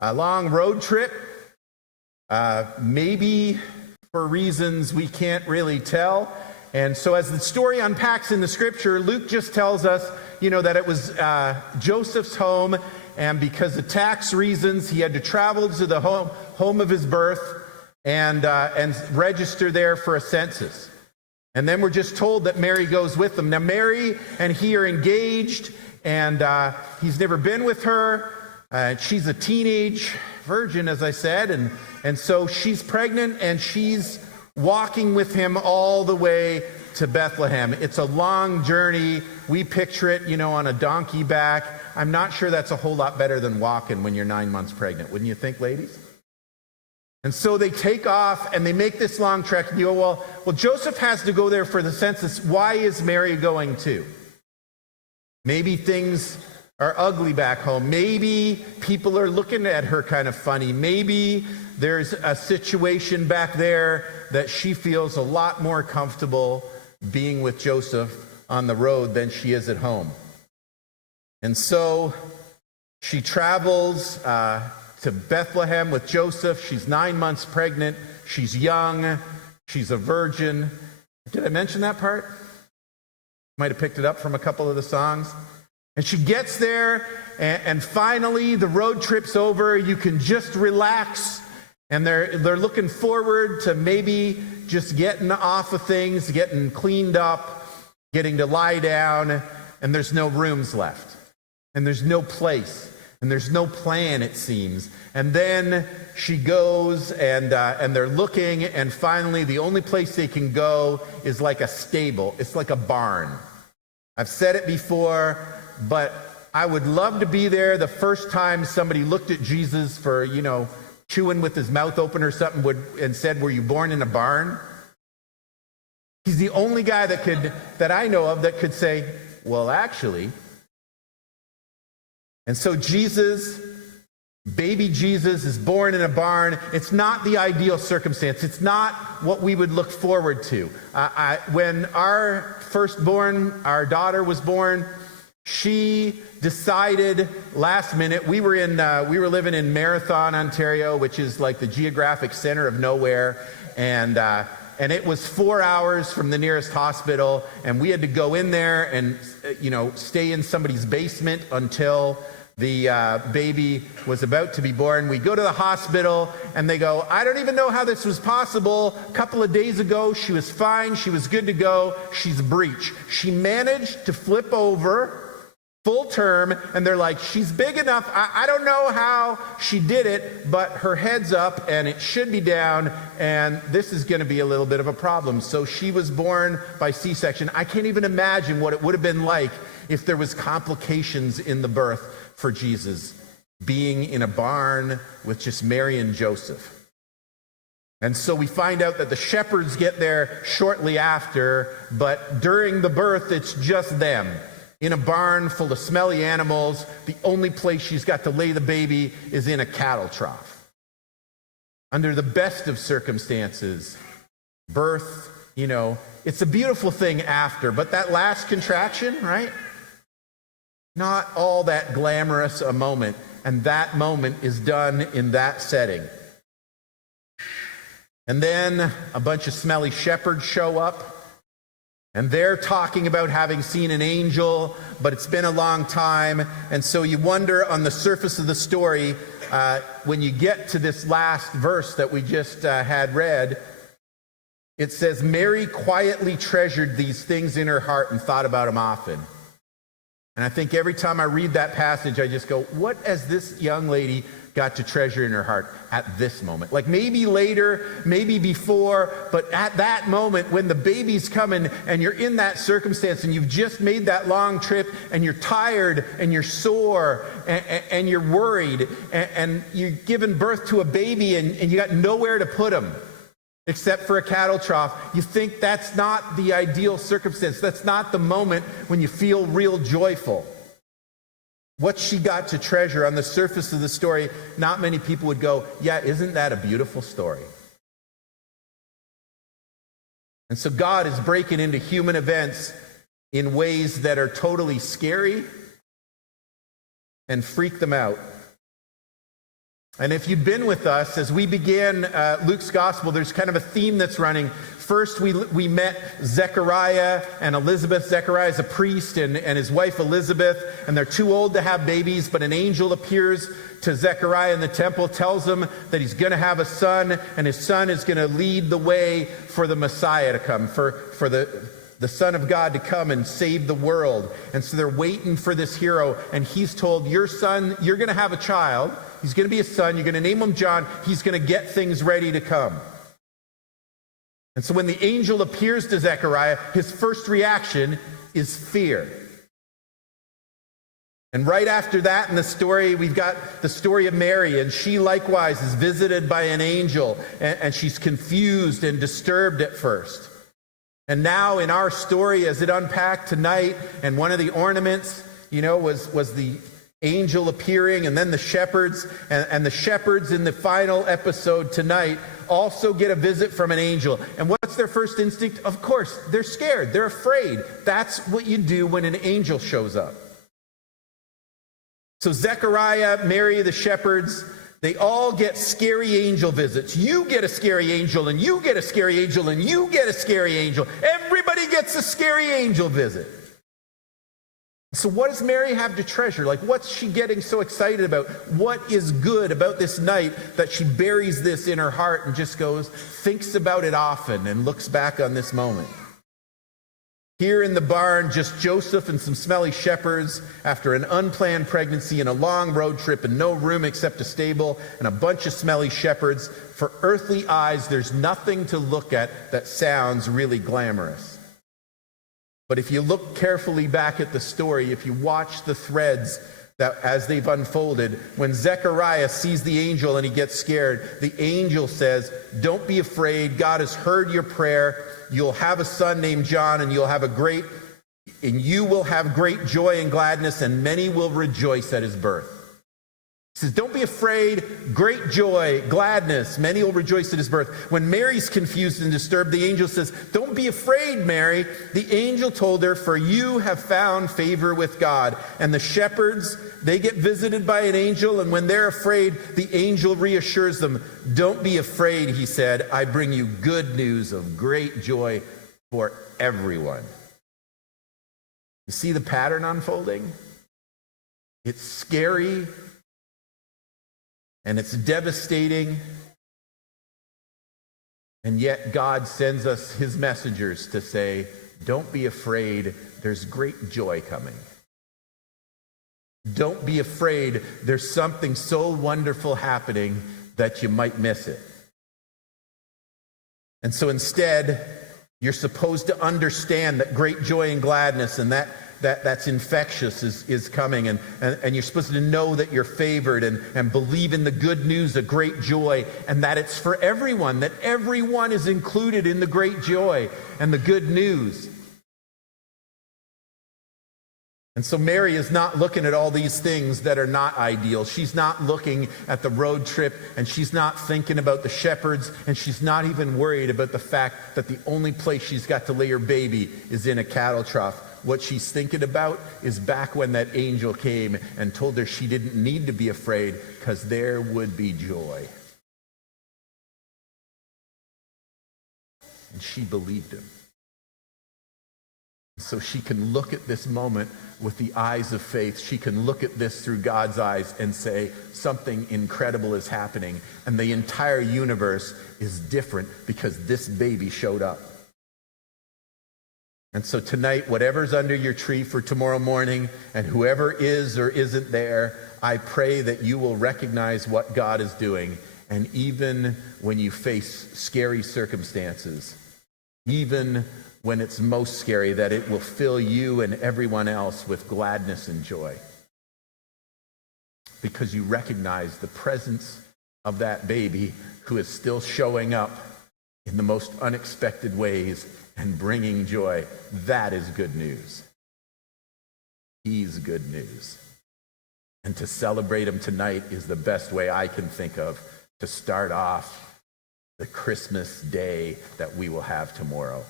A long road trip, maybe for reasons we can't really tell. And so as the story unpacks in the scripture, Luke just tells us, that it was Joseph's home, and because of tax reasons, he had to travel to the home of his birth and register there for a census. And then we're just told that Mary goes with them. Now, Mary and he are engaged, and he's never been with her. She's a teenage virgin, as I said, and so she's pregnant, and she's walking with him all the way to Bethlehem. It's a long journey. We picture it, on a donkey back. I'm not sure that's a whole lot better than walking when you're 9 months pregnant. Wouldn't you think, ladies? And so they take off, and they make this long trek. And you go, well, Joseph has to go there for the census. Why is Mary going too? Maybe things are ugly back home. Maybe people are looking at her kind of funny. Maybe there's a situation back there that she feels a lot more comfortable being with Joseph on the road than she is at home. And so she travels to Bethlehem with Joseph. She's 9 months pregnant. She's young. She's a virgin. Did I mention that part? Might have picked it up from a couple of the songs. And she gets there, and finally the road trip's over. You can just relax. And they're looking forward to maybe just getting off of things, getting cleaned up, getting to lie down, and there's no rooms left. And there's no place. And there's no plan, it seems. And then she goes, and they're looking, and finally the only place they can go is like a stable. It's like a barn. I've said it before, but I would love to be there the first time somebody looked at Jesus for, chewing with his mouth open or something and said, "Were you born in a barn?" He's the only guy that I know of that could say, "Well, actually." And so baby Jesus is born in a barn. It's not the ideal circumstance. It's not what we would look forward to. When our firstborn, our daughter, was born, she decided last minute. We were living in Marathon, Ontario, which is like the geographic center of nowhere, and it was 4 hours from the nearest hospital, and we had to go in there and stay in somebody's basement until the baby was about to be born. We go to the hospital, and they go, "I don't even know how this was possible. A couple of days ago, she was fine. She was good to go. She's breech." She managed to flip over full term, and they're like, "She's big enough. I don't know how she did it, but her head's up, and it should be down, and this is going to be a little bit of a problem." So she was born by C-section. I can't even imagine what it would have been like if there was complications in the birth for Jesus, being in a barn with just Mary and Joseph. And so we find out that the shepherds get there shortly after, but during the birth, it's just them in a barn full of smelly animals. The only place she's got to lay the baby is in a cattle trough. Under the best of circumstances, birth, it's a beautiful thing after, but that last contraction, right? Not all that glamorous a moment, and that moment is done in that setting. And then a bunch of smelly shepherds show up, and they're talking about having seen an angel, but it's been a long time. And so you wonder on the surface of the story, when you get to this last verse that we just had read, it says, "Mary quietly treasured these things in her heart and thought about them often." And I think every time I read that passage, I just go, what has this young lady got to treasure in her heart at this moment? Like maybe later, maybe before, but at that moment when the baby's coming and you're in that circumstance and you've just made that long trip and you're tired and you're sore and you're worried and you're giving birth to a baby and you got nowhere to put him except for a cattle trough, you think that's not the ideal circumstance. That's not the moment when you feel real joyful. What she got to treasure on the surface of the story, not many people would go, "Yeah, isn't that a beautiful story?" And so God is breaking into human events in ways that are totally scary and freak them out. And if you've been with us, as we began Luke's gospel, there's kind of a theme that's running. First, we met Zechariah and Elizabeth. Zechariah is a priest and his wife Elizabeth, and they're too old to have babies, but an angel appears to Zechariah in the temple, tells him that he's going to have a son, and his son is going to lead the way for the Messiah to come, for the Son of God to come and save the world. And so they're waiting for this hero, and he's told, your son, you're going to have a child. He's going to be a son. You're going to name him John. He's going to get things ready to come. And so when the angel appears to Zechariah, his first reaction is fear. And right after that in the story, we've got the story of Mary, and she likewise is visited by an angel, and she's confused and disturbed at first. And now in our story, as it unpacked tonight, and one of the ornaments, was the angel appearing, and then the shepherds, and the shepherds in the final episode tonight also get a visit from an angel. And what's their first instinct? Of course, they're scared. They're afraid. That's what you do when an angel shows up. So Zechariah, Mary, the shepherds, they all get scary angel visits. You get a scary angel, and you get a scary angel, and you get a scary angel. Everybody gets a scary angel visit. So what does Mary have to treasure? What's she getting so excited about? What is good about this night that she buries this in her heart and just thinks about it often and looks back on this moment? Here in the barn, just Joseph and some smelly shepherds after an unplanned pregnancy and a long road trip and no room except a stable and a bunch of smelly shepherds. For earthly eyes, there's nothing to look at that sounds really glamorous. But if you look carefully back at the story, if you watch the threads that as they've unfolded, when Zechariah sees the angel and he gets scared, the angel says, don't be afraid. God has heard your prayer. You'll have a son named John, and you will have great joy and gladness, and many will rejoice at his birth. He says, don't be afraid, great joy, gladness, many will rejoice at his birth. When Mary's confused and disturbed, the angel says, don't be afraid, Mary. The angel told her, for you have found favor with God. And the shepherds, they get visited by an angel, and when they're afraid, the angel reassures them. Don't be afraid, he said. I bring you good news of great joy for everyone. You see the pattern unfolding? It's scary. And it's devastating, and yet God sends us his messengers to say, don't be afraid, there's great joy coming. Don't be afraid, there's something so wonderful happening that you might miss it. And so instead, you're supposed to understand that great joy and gladness and that's infectious is coming, and you're supposed to know that you're favored and believe in the good news of great joy, and that it's for everyone, that everyone is included in the great joy and the good news. And so Mary is not looking at all these things that are not ideal. She's not looking at the road trip, and she's not thinking about the shepherds, and she's not even worried about the fact that the only place she's got to lay her baby is in a cattle trough. What she's thinking about is back when that angel came and told her she didn't need to be afraid because there would be joy. And she believed him. So she can look at this moment with the eyes of faith. She can look at this through God's eyes and say, something incredible is happening. And the entire universe is different because this baby showed up. And so tonight, whatever's under your tree for tomorrow morning, and whoever is or isn't there, I pray that you will recognize what God is doing. And even when you face scary circumstances, even when it's most scary, that it will fill you and everyone else with gladness and joy. Because you recognize the presence of that baby who is still showing up in the most unexpected ways and bringing joy. That is good news. He's good news. And to celebrate him tonight is the best way I can think of to start off the Christmas day that we will have tomorrow.